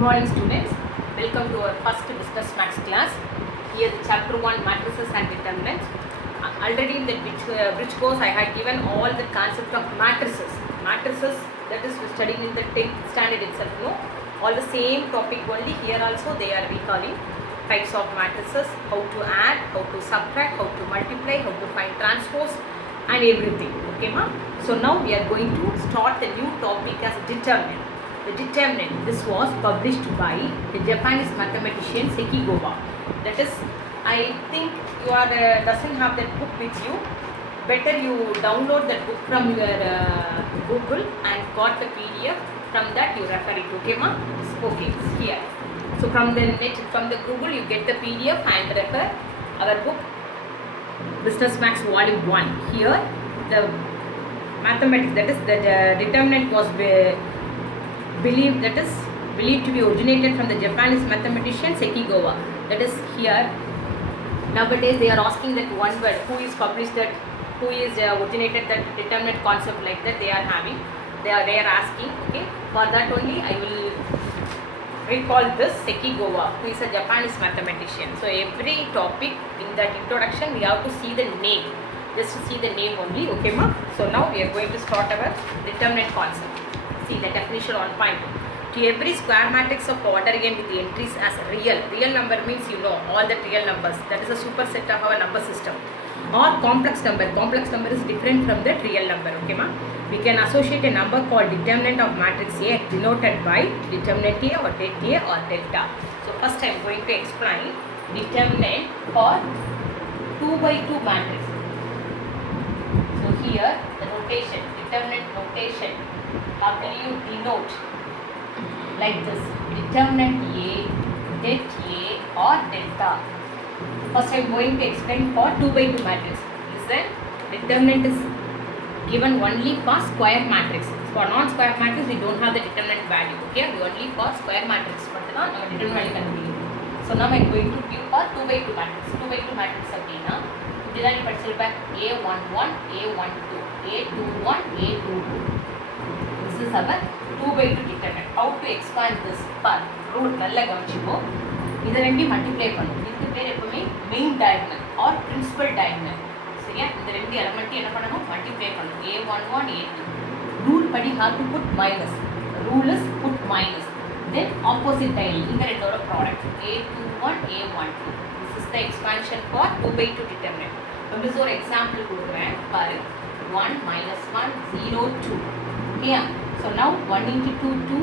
Good morning students, welcome to our first business maths class. Here chapter 1 matrices and determinants. Already in the bridge course I had given all the concept of matrices. Matrices that is studying in the 10th standard itself, no? All the same topic only here also they are recalling types of matrices, how to add, how to subtract, how to multiply, how to find transpose and everything. Okay ma? So now we are going to start the new topic as determinant. The determinant, this was published by the Japanese mathematician Sekigawa. That is, I think you are doesn't have that book with you. Better you download that book from your Google and got the PDF. From that you refer it. Okay ma? Okay, it's here. So from the net, from the Google you get the PDF and refer our book Business Maths Volume 1. Here the mathematics, that is the determinant was believed to be originated from the Japanese mathematician Sekigawa. That is here. Nowadays they are asking that one word, who is published that, who is originated that determinant concept, like that they are having. They are asking. Okay, for that only I will recall this Sekigawa, who is a Japanese mathematician. So every topic in that introduction we have to see the name, just to see the name only. Okay ma? So now we are going to start our determinant concept. See the definition on point. To every square matrix of order n with the entries as real number means you know all the real numbers, that is a superset of our number system, or complex number is different from the real number. Okay ma? We can associate a number called determinant of matrix A denoted by determinant A or det A or delta. So first I am going to explain determinant for 2 by 2 matrix. So here the notation, determinant notation, W denote like this: determinant A, det A or delta. First I am going to explain for 2 by 2 matrix. Listen, determinant is given only for square matrix. For non-square matrix we don't have the determinant value. Okay, we only for square matrix. But now determinant value. So now I am going to give for 2 by 2 matrix. 2 by 2 matrix அப்படினா இதுதான் படிச்சிருப்பேன். A11, A12, A21, A22. This is our 2 by 2 determinant. How to expand this part? Rule நல்லா கவனிச்சுக்கோ. இத ரெண்டி multiply பண்ணனும். இதுக்கு பேர் எப்பவுமே main diagonal or principal diagonal. சரியா? இந்த ரெண்டு எலிமெண்ட் என்ன பண்ணனும்? மல்டிப்ளை பண்ணனும். A11, A2. Rule படி have to put minus. Rule is put minus. Then opposite diagonal. இந்த ரெண்டோட product. A21, A12. This is the expansion for 2 by 2 determinant. இப்போ ஒரு எக்ஸாம்பிள் கொடுக்கிறேன் பாரு. 1 minus 1 0 2. Okay? So now 1 into 2 2.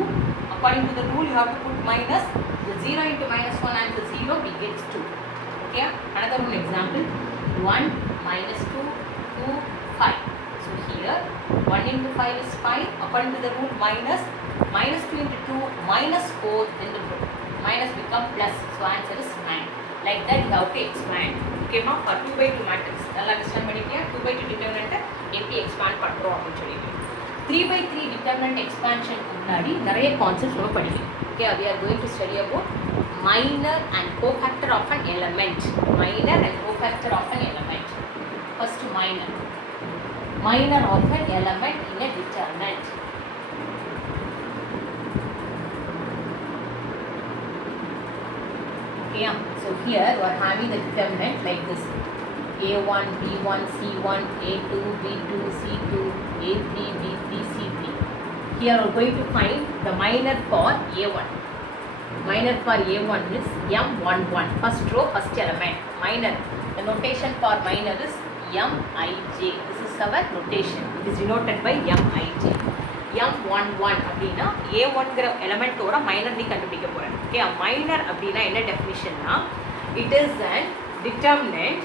According to the rule you have to put minus. The 0 into minus 1 and the 0 we get 2. Okay? Another one example. 1 minus 2 2 5. So here 1 into 5 is 5. According to the rule minus 2 into 2 minus 4, then the minus become plus. So answer is 9. Like that you have to expand. Okay ma? For 2 by 2 matrix நல்லா understand பண்ணிட்டியா? 2 by 2 determinant எப்படி expand பண்றோம் அப்படினு சொல்லிட்டு 3 by 3 determinant expansion முன்னாடி நிறைய concepts நம்ம படிக்கணும். Okay, we are going to study about minor and cofactor of an element. Minor and cofactor of an element. First minor of an element in a determinant. Okay, so here we are having the determinant like this: A1, B1, C1, A2, B2, C2, A3, B3, C3. Here we are going to find the minor for A1. Minor for A1 is M11. First row, first element. Minor. The notation for minor is Mij. This is our notation. It is denoted by Mij. M11 அப்படினா A1ங்கற எலிமெண்டோட minor நீ கண்டுபிடிக்க போற. Okay, minor அப்படினா என்ன டெஃபினிஷன்னா, it is an determinant.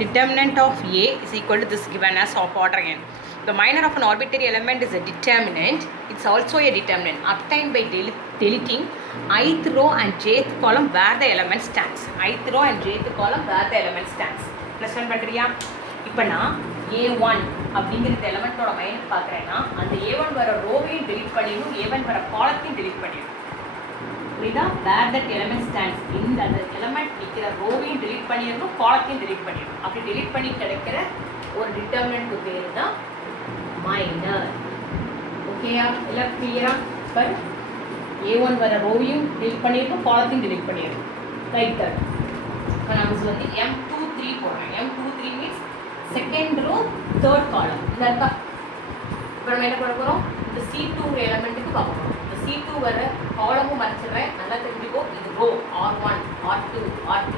Determinant of A is equal to this given as of order n. The minor of an arbitrary element is a determinant. It's also a determinant obtained by deleting ith row and jth column where the element stands. Ith row and jth column where the element stands. Understand பண்றியா? இப்போ நான் A1 அப்படிங்கிற எலிமெண்டோட minor பார்க்குறேன்னா அந்த A1 வர ரோவையும் delete பண்ணிடணும், A1 வர காலத்தையும் delete பண்ணிடணும். புரியுதா? where that element stands. இந்த அந்த எலிமெண்ட் நிற்கிற ரோவையும் delete பண்ணிடணும், காலத்தையும் delete பண்ணிடணும். அப்படி delete பண்ணி கிடைக்கிற ஒரு டிட்டர்மினன்ட் பேர் தான் minor. ஓகேயா? எல்லாம் கிளியரா? பாரு A1 வர ரோவையும் delete பண்ணியிருக்கோம், காலத்தையும் delete பண்ணியிருக்கோம். Like that. இப்போ நம்ம வந்து M23 போடுறேன். M23 means second row third காலம். இந்த இருக்கா? இப்போ நம்ம என்ன பண்ண போகிறோம்? இந்த C2 எலமெண்ட்டுக்கு பார்க்க போகிறோம். இந்த C2 வர காலமும் மறைச்சிடுறேன். நல்லா தெரிஞ்சுக்கோ, இது ரோ R1, R2, R3,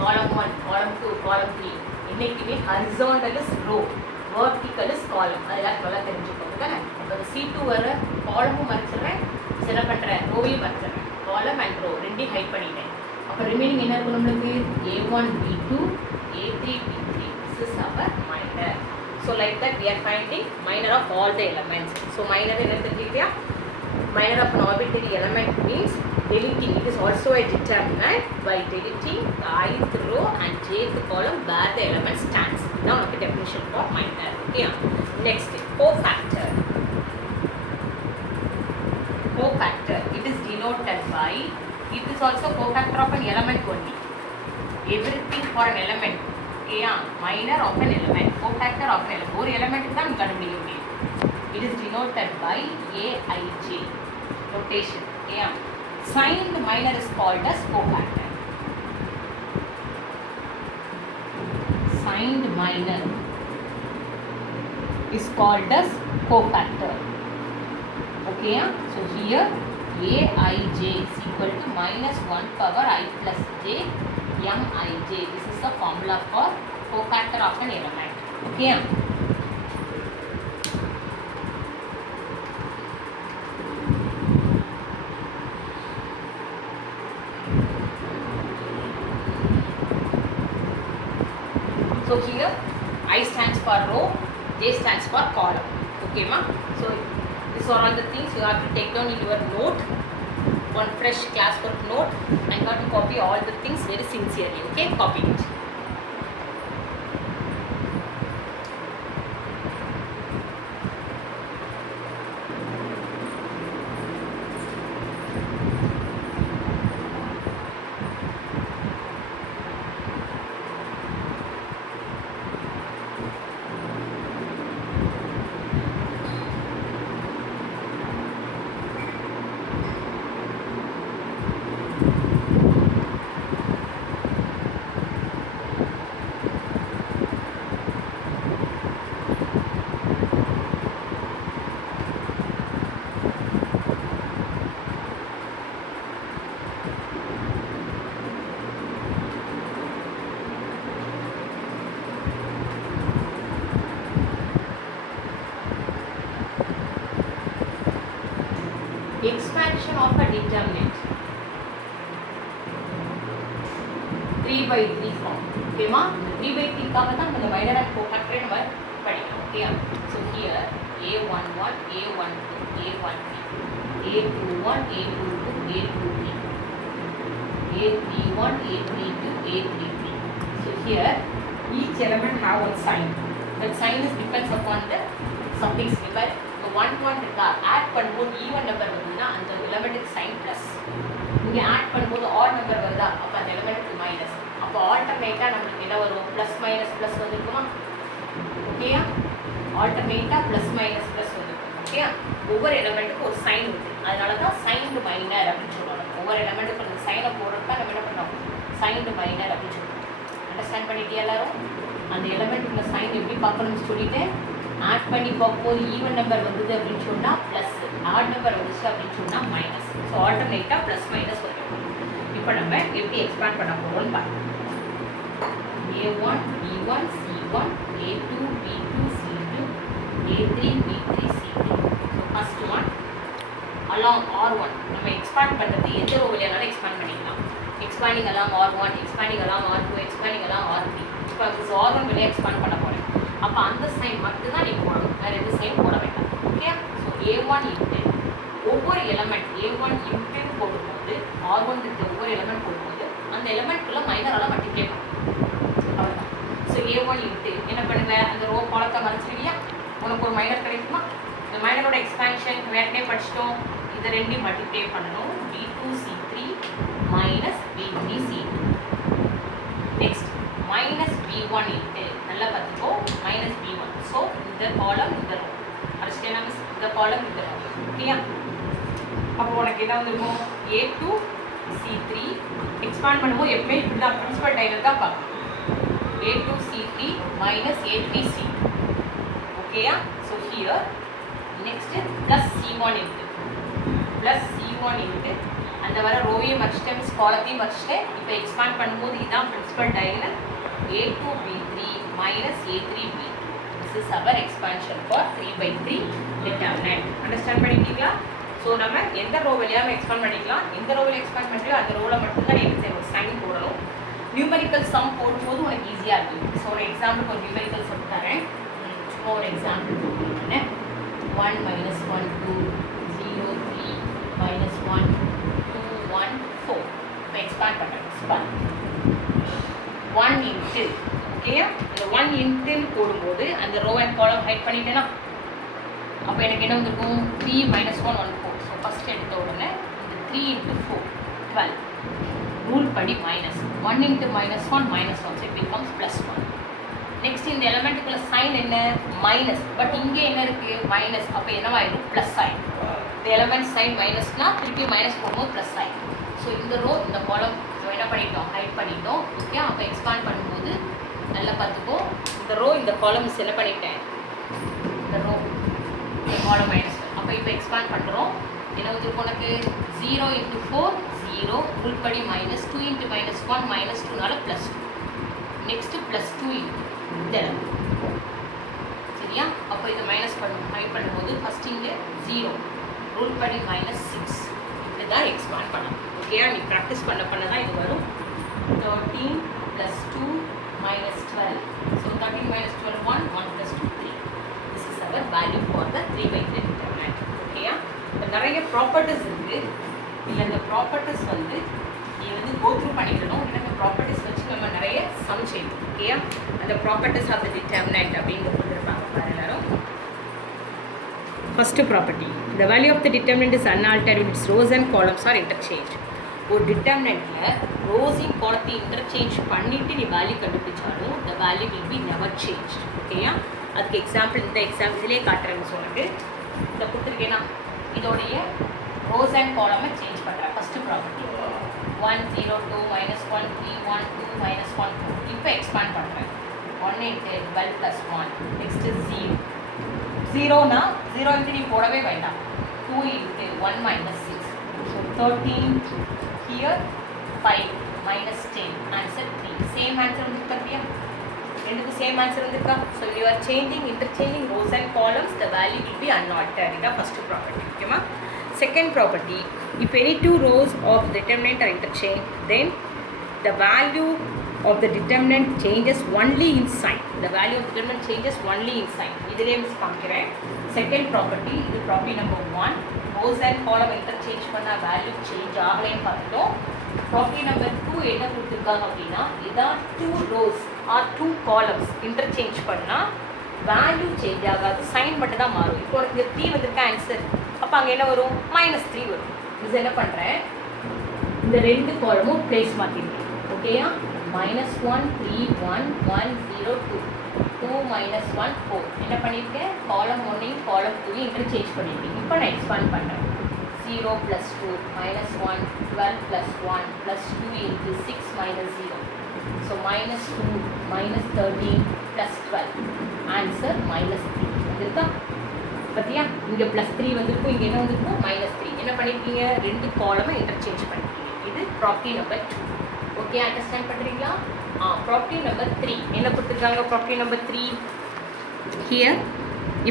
காலம் 1, காலம் 2, காலம் 3. என்னைக்குமே horizontal is row, vertical is column. அதெல்லாம் நல்லா தெரிஞ்சுக்கோங்க தானே. அப்போ இந்த C2 வர காலமும் மறைச்சிடுறேன், என்ன பண்ணுறேன், ரோவையும் மறைச்சிடுறேன். காலம் அண்ட் ரோ ரெண்டையும் ஹைட் பண்ணிட்டேன். அப்போ ரிமைனிங் என்ன இருக்கும் நம்மளுக்கு? A1, B2, A3, B3. This is our minor. So like that we are finding minor of all the elements. So minor என்ன தெரிஞ்சுக்கிட்டியா? Minor of an arbitrary element means deleting. It is also a determinant by deleting the ith row and jth column where the element stands. Now the definition for minor. Okay. Next, cofactor. Cofactor. It is denoted by. It is also cofactor of an element only. Everything for an element. Okay. Minor of an element. Cofactor of an element. ஒரு எலிமெண்ட்டுக்கு தான் நம்ம கண்டுபிடிக்க முடியும். It is denoted by Aij. Notation. Okay. Signed minor is called as cofactor. Signed minor is called as cofactor. Okay. So here Aij is equal to minus 1 power I plus j Mij. This is the formula for cofactor of an element. Okay. So here I stands for row, J stands for column. Okay ma? So these are all the things you have to take down in your note, one fresh classwork note, and you have to copy all the things very sincerely. Okay, copy it. Expansion of a determinant 3 by 3 form. Okay ma? 3 by 3 காக தான் நம்ம minor and cofactor நம்ம படிக்கணும். Okay. So here A11, A12, A13, A21, A22, A23, A31, A32, A33. So here each element have one sign. That sign is depends upon the suffix. Remember 1 இருக்கா, add பண்ணும்போது even number வருதுன்னா அந்த எலிமெண்ட்டுக்கு sign plus. இங்கே add பண்ணும்போது add number வருதா, அப்போ அந்த எலிமெண்ட்டுக்கு minus. அப்போ ஆல்டர்னேட்டாக நம்மளுக்கு என்ன வரும், ப்ளஸ் மைனஸ் ப்ளஸ் வந்துருக்குமா? ஓகேயா? ஆல்டர்னேட்டாக ப்ளஸ் மைனஸ் ப்ளஸ் வந்துருக்கும். ஓகேயா? ஒவ்வொரு எலிமெண்ட்டுக்கும் ஒரு சைன் இருக்குது, அதனால தான் சைன்டு மைனர் அப்படின்னு சொல்லுவாங்க. ஒவ்வொரு எலிமெண்ட்டுக்கு அந்த சைனை போடுறதுக்கு தான் நம்ம என்ன பண்ணோம், சைன்டு மைனர் அப்படின்னு சொல்லுவோம். அண்டர்ஸ்டாண்ட் பண்ணிட்டே எல்லாரும்? அந்த எலிமெண்ட்டுக்குள்ள சைன் எப்படி பார்க்கணும்னு சொல்லிட்டு ஆட் பண்ணி பார்க்கும்போது ஈவன் நம்பர் வந்தது அப்படின்னு சொன்னால் ப்ளஸ், ஆட் நம்பர் வந்துச்சு அப்படின்னு சொன்னால் மைனஸ். ஸோ ஆல்டர்னேட்டாக ப்ளஸ் மைனஸ் வரும். இப்போ நம்ம எப்படி எக்ஸ்பேண்ட் பண்ண போகிறோம்னு பார்க்கலாம். A1, B1, C1, A2, B2, C2, A3, B3, C3. So first one along R1 நம்ம எக்ஸ்பேண்ட் பண்ணுறது எந்த ரோ வழியானாலும் எக்ஸ்பேண்ட் பண்ணிக்கலாம். Expanding along R1, expanding along R2, expanding along R3. இப்போ R1 வழியாக எக்ஸ்பேண்ட் பண்ண போகிறேன். அப்போ அந்த சைன் மட்டும்தான் நீங்கள் போடணும், வேறு எந்த சைன் போட வேண்டாம். ஓகே. ஸோ A1 இன்ட்டு ஒவ்வொரு எலமெண்ட் A1 இன்ட்டுன்னு போடும்போது R1 இருக்க ஒவ்வொரு எலமெண்ட் போடும்போது அந்த எலமெண்ட்டுக்குள்ள மைனரால் மல்டிப்ளை பண்ணும். அவ்வளோதான். ஸோ A1 இன்ட்டு என்ன பண்ணுவேன், அந்த ரோ காலத்தை மறைச்சிருவியா, உனக்கு ஒரு மைனர் கிடைக்குமா? இந்த மைனரோட எக்ஸ்பேன்ஷன் வேறே படிச்சிட்டோம். இதை ரெண்டையும் மல்டிப்ளை பண்ணணும். B2C3 minus B3C2. Next minus B1 into நல்லா பார்த்துக்கோ, மைனஸ் B1. ஸோ இந்த காலம் இந்த ரோ அடிச்சிட்டேன், இந்த காலம் இந்த ரோ. ஓகேயா? அப்போ உனக்கு என்ன வந்துருக்கும் A2C3 எக்ஸ்பேண்ட் பண்ணும்போது எப்பவுமே இப்படி தான் பிரின்சிபல் டைலர் தான் பார்க்கணும் A2C3 minus A3C2 ஓகேயா so here next plus C1 into அந்த வர ரோவையும் மறைச்சிட்டேன் மீன்ஸ் காலத்தையும் மறைச்சிட்டேன் இப்போ எக்ஸ்பேண்ட் பண்ணும்போது இதுதான் பிரின்சிபல் டைலர் A2B3 minus A3B this is our expansion for 3/3 determinant understand பண்ணிட்டீங்களா ஸோ நம்ம எந்த ரோ வழியாக எக்ஸ்பேண்ட் பண்ணிக்கலாம் எந்த ரோவில் எக்ஸ்பேண்ட் பண்ணுறோம் அந்த ரோவில் மட்டும்தான் எனக்கு ஒரு சைன் போடணும் நியூமெரிக்கல் சம் போடும்போது உனக்கு ஈஸியாக இருக்கும் ஸோ ஒரு எக்ஸாம்பிளுக்கு ஒரு நியூமெரிக்கல் சம் தரேன் சும்மா ஒரு எக்ஸாம்பிள் போட்டுருக்கேன் 1 - 1 2 0 3 -1 2 1 4 இப்போ எக்ஸ்பேண்ட் பண்ணுறேன் 1 இன்ட்டு ஓகேயா இந்த 1 இன்ட்டுன்னு போடும்போது அந்த ரோ அண்ட் காலம் ஹைட் பண்ணிட்டேன்னா அப்போ எனக்கு என்ன வந்திருக்கும் 3 - 1 1 4 ஸோ ஃபஸ்ட் எடுத்த உடனே இந்த 3 × 4 12 ரூல் படி minus 1 × -1 -1 so it becomes +1 next இந்த எலமெண்ட்டுக்குள்ள சைன் என்ன மைனஸ் பட் இங்கே என்ன இருக்குது மைனஸ் அப்போ என்னவாயிடும் ப்ளஸ் ஆகிடும் இந்த எலமெண்ட் சைன் மைனஸ்னால் திருப்பி மைனஸ் போகும்போது ப்ளஸ் ஆகிடும் ஸோ இந்த ரோ இந்த காலம் என்ன பண்ணிட்டோம் ஹைட் பண்ணிட்டோம் ஓகே அப்போ எக்ஸ்பேண்ட் பண்ணும்போது நல்லா பார்த்துக்கோ இந்த ரோ இந்த காலம்ஸ் என்ன பண்ணிட்டேன் இந்த ரோ இந்த காலம் மைனஸ் அப்போ இப்போ எக்ஸ்பேண்ட் பண்ணுறோம் என்ன வந்துருக்கும் உனக்கு 0 × 4 0 உள்படி மைனஸ் 2 × -1 -2னால +2 நெக்ஸ்ட்டு +2 இந்த சரியா அப்போ இதை மைனஸ் பண்ணும் ஹைட் பண்ணும்போது ஃபஸ்ட் இங்கே 0 ரூல் படி -6 இதுதான் எக்ஸ்பேண்ட் பண்ணணும் ஓகேயா நீ ப்ராக்டிஸ் பண்ண தான் இது வரும் 13 + 2 -12 so 13 - 12 1 1 + 2 3 this is our value for the 3/3 determinant ஓகேயா இப்போ நிறைய ப்ராப்பர்ட்டிஸ் இருக்குது இல்லை இந்த ப்ராப்பர்ட்டிஸ் வந்து நீ வந்து கோத்ரூ பண்ணிக்கணும் இல்லை இந்த ப்ராப்பர்ட்டிஸ் வச்சு நம்ம நிறைய சம் செய்யணும் ஓகேயா அந்த ப்ராப்பர்ட்டிஸ் ஆஃப் த டிட்டர்மினன்ட் அப்படின்னு கொடுத்துருப்பாங்க பாரு எல்லாரும் first property the value of the determinant is unaltered when its rows and columns are interchanged ஒரு டிட்டர்மினண்ட்டில் ரோஸையும் காலத்தையும் இன்டர்சேஞ்ச் பண்ணிவிட்டு நீ value கண்டுபிடிச்சாலும் the value will be never changed ஓகேயா அதுக்கு எக்ஸாம்பிள் இந்த இதிலே காட்டுறேன்னு சொல்லிட்டு இதை கொடுத்துருக்கேன்னா இதோடைய ரோஸ் அண்ட் காலமை சேஞ்ச் பண்ணுறேன் ஃபஸ்ட்டு ப்ராப்பர்ட்டி 1 0 2 -1 3 1 2 -1 4 இப்போ எக்ஸ்பேண்ட் பண்ணுறேன் 1 × 12 + 1 நெக்ஸ்ட்டு 0னா 0 இன்ட்டு நீ போடவே வேண்டாம் 2 × 1 - 6 so 13 here 5 -10 answer 3 same answer வந்து பார்த்தியா ரெண்டுக்கும் சேம் ஆன்சர் வந்திருக்கா so you are interchanging rose and columns the value will be unaltered இதான் ஃபஸ்ட்டு ப்ராப்பர்ட்டி ஓகேமா second property if any two rows of the determinant are interchanged then the value of the determinant changes only in sign the value of the determinant changes only in sign idile miss kaamikiren second property இது property number 1 rows and column interchange பண்ணா value change ஆகலைன்னு பார்த்துட்டோம் property number 2 என்ன கொடுத்துருக்காங்க அப்படின்னா இதா 2 rows or 2 columns interchange பண்ணா value change ஆகாது சைன் மட்டும் தான் மாறும் இப்போ உனக்கு இந்த 3 வந்திருக்க ஆன்சர் அப்போ அங்கே என்ன வரும் -3 வரும் இது என்ன பண்ணுறேன் இந்த ரெண்டு காலமும் பிளேஸ் மாற்றிருக்கேன் ஓகேயா -1 3 1 1 0 2 2 -1 4 என்ன பண்ணியிருக்கேன் காலம் 1 காலம் 2 இன்டர்சேஞ்ச் பண்ணியிருக்கேன் இப்போ நான் எக்ஸ்பேண்ட் பண்ணுறேன் 0 + 2 -1 12 + 1 +2 × 6 - 0 so -2 -13 + 12 ஆன்சர் -3 வந்துருக்கா பார்த்தியா இங்கே +3 வந்துருக்கும் இங்கே என்ன வந்துருக்கும் -3 என்ன பண்ணியிருக்கீங்க ரெண்டு காலமை இன்டர்சேஞ்ச் பண்ணியிருக்கீங்க இது ப்ராப்பர்ட்டி நம்பர் 2 ஓகே அண்டர்ஸ்டாண்ட் பண்ணுறீங்களா ப்ராப்பர்ட்டி நம்பர் 3 என்ன கொடுத்துருக்காங்க property number 3 here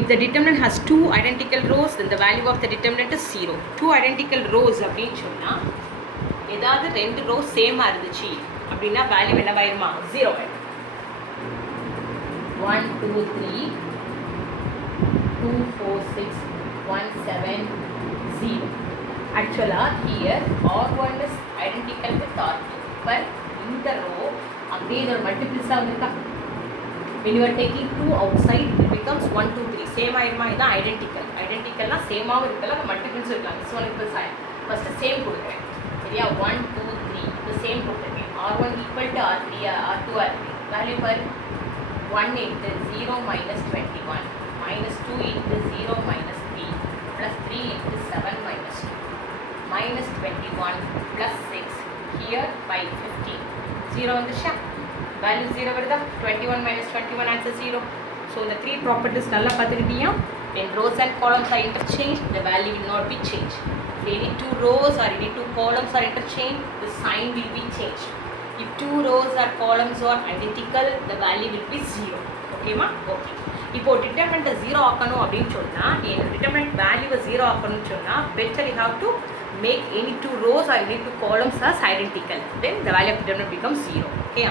if the determinant has two identical rows then the value of the determinant is 0 two identical rows அப்படின்னு சொன்னால் ஏதாவது ரெண்டு rows சேமாக இருந்துச்சு அப்படின்னா வேல்யூ என்னவாயிருமா 0 ஆயிடும் 1 2 3 2 4 6 1 7 0 actually here R1 is identical with R2 but in the row அப்படியே இதோட மல்டிபிள்ஸாக வந்திருக்கா when you are taking 2 outside it becomes 1 2 3 same ஆயிருமா இதான் ஐடென்டிக்கல்னா சேமாகவும் இருக்கலாம் அந்த மல்டிபிள்ஸ் இருக்கலாம் this one equals first same கொடுக்குறேன் சரியா 1 2 3 இது சேம் கொடுத்துருக்கேன் R1 equal to R3 R2 R3 value பாரு 1 × 0 - 21 -2 × 0 - 3 +3 × 7 - 2 minus 21 plus 6 here by 15. 0 on the shop. Value 0 வருதா? 21 minus 21 answer 0. So the three properties நல்லா பார்த்துக்கிட்டியா? When rows and columns are interchanged, the value will not be changed. If any two rows or any two columns are interchanged, the sign will be changed. If two rows or columns are identical, the value will be 0. Okay ma? Okay. இப்போ determinant 0 ஆக்கணும் அப்படின்னு சொன்னால் என் determinant வேல்யூவை 0 ஆக்கணும்னு சொன்னால் better you have to make any two rows or any two columns as identical. Then the value of determinant becomes 0. Okay.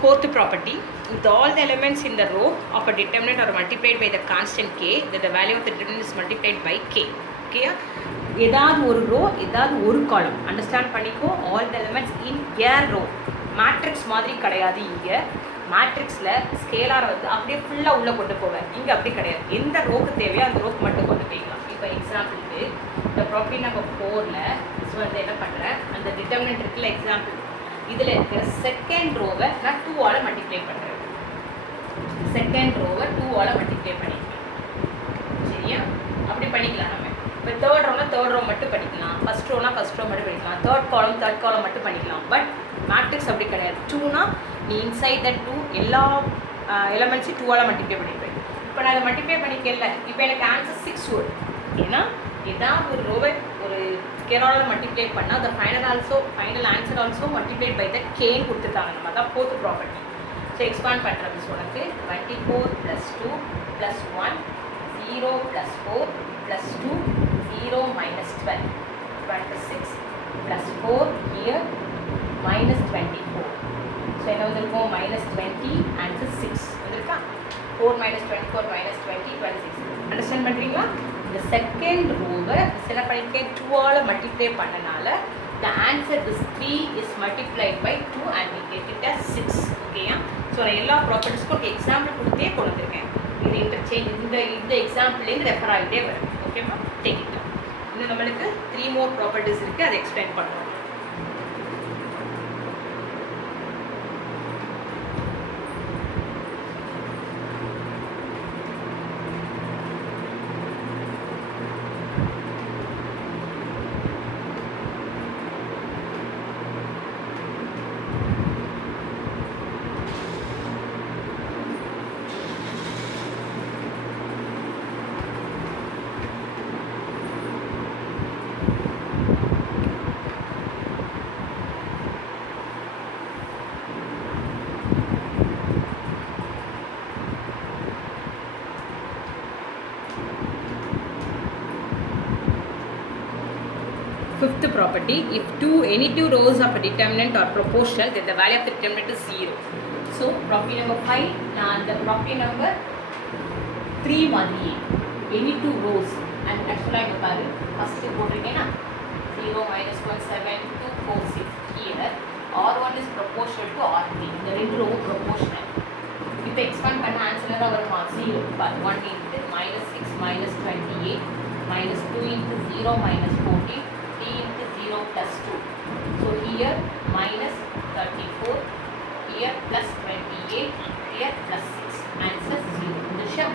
Fourth property, if all the elements in the row of a determinant are multiplied by the constant k, then the value of the determinant is multiplied by k. Okay. ஏதாவது ஒரு row ஏதாவது ஒரு column understand பண்ணிக்கோ. All the elements in a row matrix மாதிரி கிடையாது. இங்கே மேட்ரிக்ஸில் ஸ்கேலாரை வந்து அப்படியே ஃபுல்லாக உள்ளே கொண்டு போவேன். இங்கே அப்படி கிடையாது. எந்த ரோக்கு தேவையோ அந்த ரோக்கு மட்டும் கொண்டு போய்க்கலாம். இப்போ எக்ஸாம்பிளுக்கு இந்த ப்ராப்பர்ட்டி நம்பர் 4ல் வந்து என்ன பண்ணுறேன், அந்த டிட்டர்மினன்ட் இருக்குல்ல எக்ஸாம்பிள், இதில் இருக்கிற செகண்ட் ரோவை நான் 2ஆல் மல்டிப்ளை பண்ணுறேன். செகண்ட் ரோவை 2ஆல் மல்டிப்ளை பண்ணிக்கலாம். சரியா? அப்படி பண்ணிக்கலாம். நம்ம இப்போ தேர்ட் ரோனா தேர்ட் ரோ மட்டும் பண்ணிக்கலாம், ஃபஸ்ட் ரோனா ஃபஸ்ட் ரோ மட்டும் பண்ணிக்கலாம், தேர்ட் காலம் மட்டும் பண்ணிக்கலாம். பட் மேட்ரிக்ஸ் அப்படி கிடையாது. 2னா நீ இன்சைட் த 2 எல்லா எலமெண்ட்ஸையும் 2ஆல் மல்டிப்ளை பண்ணிப்பேன். இப்போ நான் அதை மல்டிப்ளை பண்ணிக்கல, இப்போ எனக்கு ஆன்சர் 6 வரும். ஏன்னா ஏதாவது ஒரு ரோவை ஒரு ஸ்கேலாரால் மல்டிப்ளை பண்ணால் அந்த final answer also multiplied by the கேன்னு கொடுத்துருக்காங்க. நம்ம தான் ஃபோர்த் ப்ராப்பர்ட்டி. ஸோ எக்ஸ்பாண்ட் பண்ணுறது உனக்கு 24 + 2 + 1 0 + 4 + 2 0 - 12 26 + 4 here -24. ஸோ என்ன வந்திருக்கும் -20 ஆன்சர் 6 வந்திருக்கா. 4 - 24 - 20 26. அண்டர்ஸ்டாண்ட் பண்ணுறீங்களா? இந்த செகண்ட் ரோவை என்ன பண்ணியிருக்கேன், 2ஆல் மல்டிப்ளை பண்ணனால the answer is 3 is multiplied by 2 and we get it as 6. ஓகேயா? ஸோ நான் எல்லா ப்ராப்பர்ட்டிஸ்க்கும் ஒரு எக்ஸாம்பிள் கொடுத்தே கொண்டு வந்திருக்கேன். இது இன்டர்சேஞ்ச் இந்த எக்ஸாம்பிள்லேருந்து ரெஃபர் ஆகிட்டே வரும். ஓகேவா? டேக்கிட்டோம். இன்னும் நம்மளுக்கு 3 more ப்ராப்பர்ட்டிஸ் இருக்குது, அதை எக்ஸ்பிளைன் பண்ணுறோம். Fifth property, if any two rows of a determinant are proportional, then the value of the determinant is 0. So property number 5, and the property number 3 மாதிரி any two rows and actually இங்க பாரு first போட்டிருக்கேனா 0 - 1 7 2 4 6 here R1 is proportional to R3. இந்த ரெண்டு row proportional. இப்போ expand பண்ண answer தான் வருமா 0 பாரு 1 into -6 - 28 -2 into 0 - 14 3 into 0 plus 2. So here -34, here +28, here +6. Answer 0. Understand?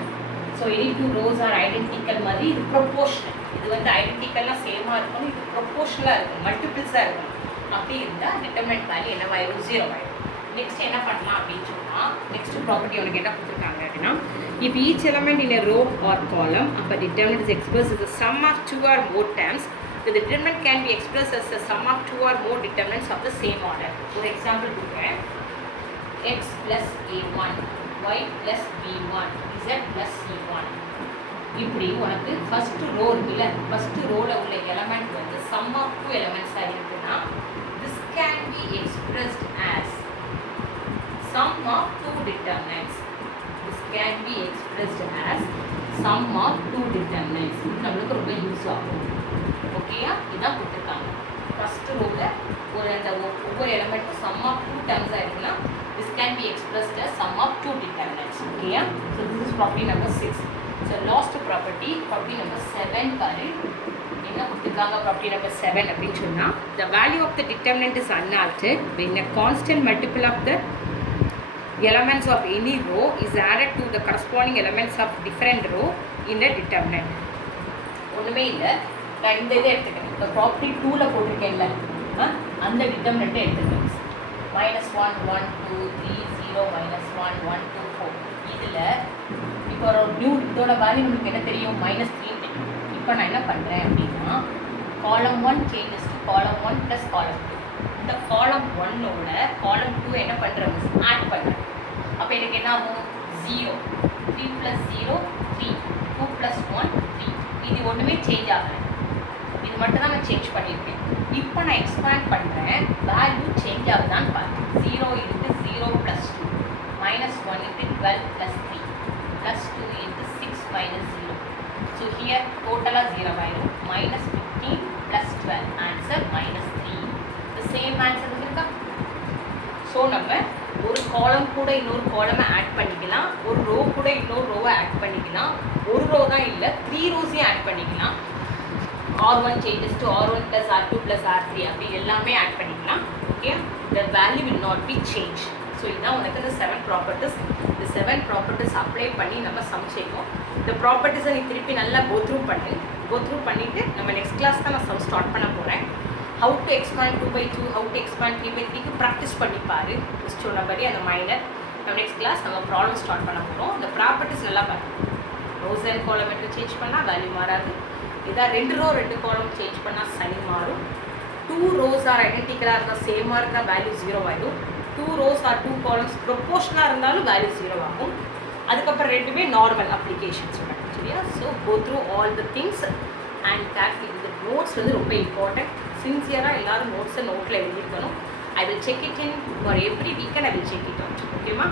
So any two rows are identical மாதிரி இது proportional. இது வந்து identicalனா சேமாக இருக்கணும், இது proportional இருக்கும், மல்டிபிள்ஸாக இருக்கும். அப்படி இருந்தால் determinant value என்னவாயிரும் 0 ஆயிடும். நெக்ஸ்ட் என்ன பண்ணலாம் அப்படின்னு சொன்னால், நெக்ஸ்ட் ப்ராப்பர்ட்டி உனக்கு என்ன கொடுத்துருக்காங்க அப்படின்னா, if each element in a row or column of a determinant is expressed as the sum of 2 or more terms, the determinant can be expressed as the sum of 2 or more determinants of the same order. For example, x plus a1, y plus b1, z plus c1. இப்படி உனக்கு first row இருக்குல்ல, first ரோவில் உள்ள element வந்து some of 2 எலமெண்ட்ஸாக இருக்குன்னா, this can be expressed as sum of 2 determinants. This can be expressed as sum of 2 determinants. இது நம்மளுக்கு ரொம்ப use ஆகும். ஓகேயா? இதான் கொடுத்துருக்காங்க. ஃபர்ஸ்ட் ரோவில் ஒரு அந்த ஒவ்வொரு எலமெண்ட்டும் சம் ஆஃப் 2 டேர்ம்ஸாக இருக்குன்னா, this can be expressed as sum of 2 determinants. ஓகேயா? So this is property number 6. So last property number 7 பாரு என்ன கொடுத்துருக்காங்க. property number 7 அப்படின்னு சொன்னால், the value of the determinant is unaltered when a constant multiple of the elements of any row is added to the corresponding elements of different row in a determinant. ஒன்றுமே இல்லை, நான் இந்த இதை எடுத்துக்கிறேன். இப்போ property 2ல் போட்டிருக்கேன்ல, அந்த டிட்டர்மினண்ட்டை எடுத்துக்கிறேன். -1 1 2 3 0 -1 1 2 4. இதில் இப்போ ஒரு நியூ இதோட வேல்யூ நமக்கு என்ன தெரியும், -3 தெரியும். இப்போ நான் என்ன பண்ணுறேன் அப்படின்னா, column 1 changes to column 1 plus column 2. இந்த column 1ஓட column 2 என்ன பண்ணுறேன், ஆட் பண்ணுறேன். அப்போ எனக்கு என்ன ஆகும், 0 3 + 0 3 2 + 1 3. இது ஒன்றுமே சேஞ்ச் ஆகலை, இது மட்டும் தான் நான் சேஞ்ச் பண்ணியிருக்கேன். இப்போ நான் எக்ஸ்பேண்ட் பண்ணுறேன், வேல்யூ சேஞ்ச் ஆகுதான்னு பாருங்கள். 0 × 0 + 2 -1 × 12 + 3 +2 × 6 - 0. ஸோ ஹியர் டோட்டலாக 0 ஆயிடும். -15 + 12 ஆன்சர் -3. த சேம் ஆன்சர் இருக்கா? ஸோ நம்ம ஒரு காலம் கூட இன்னொரு காலமை ஆட் பண்ணிக்கலாம், ஒரு ரோ கூட இன்னொரு ரோவை ஆட் பண்ணிக்கலாம், ஒரு ரோ தான் இல்லை 3 ரோஸையும் ஆட் பண்ணிக்கலாம். R1 changes to R1 + R2 + R3 அப்படி எல்லாமே ஆட் பண்ணிக்கலாம். Okay, the value will not be changed. So இதுதான் உனக்கு இந்த 7 ப்ராப்பர்ட்டிஸ். இந்த 7 ப்ராப்பர்ட்டிஸ் அப்ளை பண்ணி நம்ம சம் செய்வோம். இந்த ப்ராப்பர்ட்டிஸை நீ திருப்பி நல்லா கோத்ரூ பண்ணிவிட்டு நம்ம நெக்ஸ்ட் கிளாஸ் தான் நான் சம் ஸ்டார்ட் பண்ண போகிறேன். How to expand 2/2, how to expand 3/3க்கு ப்ராக்டிஸ் பண்ணிப்பாரு. ஜஸ்ட் சொன்னபடி அந்த மைனர். நம்ம நெக்ஸ்ட் கிளாஸ் நம்ம ப்ராப்ளம் ஸ்டார்ட் பண்ண போகிறோம். இந்த ப்ராப்பர்ட்டிஸ் நல்லா பாருங்கள். ரோஸ் அண்ட் காலம் சேஞ்ச் பண்ணால் வேல்யூ மாறாது. இதாக 2 ரோ 2 காலம் சேஞ்ச் பண்ணால் சைன் மாறும். 2 rows ஆர் ஐடென்டிக்கலாக இருந்தால் சேமாக இருந்தால் வேல்யூ 0 ஆகிடும். 2 rows ஆர் 2 காலம்ஸ் ப்ரொப்போர்ஷனாக இருந்தாலும் வேல்யூ 0 ஆகும். அதுக்கப்புறம் ரெண்டுமே நார்மல் அப்ளிகேஷன்ஸ் சரியா? So go through all the things and carefully. இந்த நோட்ஸ் வந்து ரொம்ப இம்பார்ட்டன்ட். சின்சியராக எல்லோரும் நோட்ஸை நோட்டில் எழுதியிருக்கணும். I will check it in for every week and I will check it out. ஓகேமா?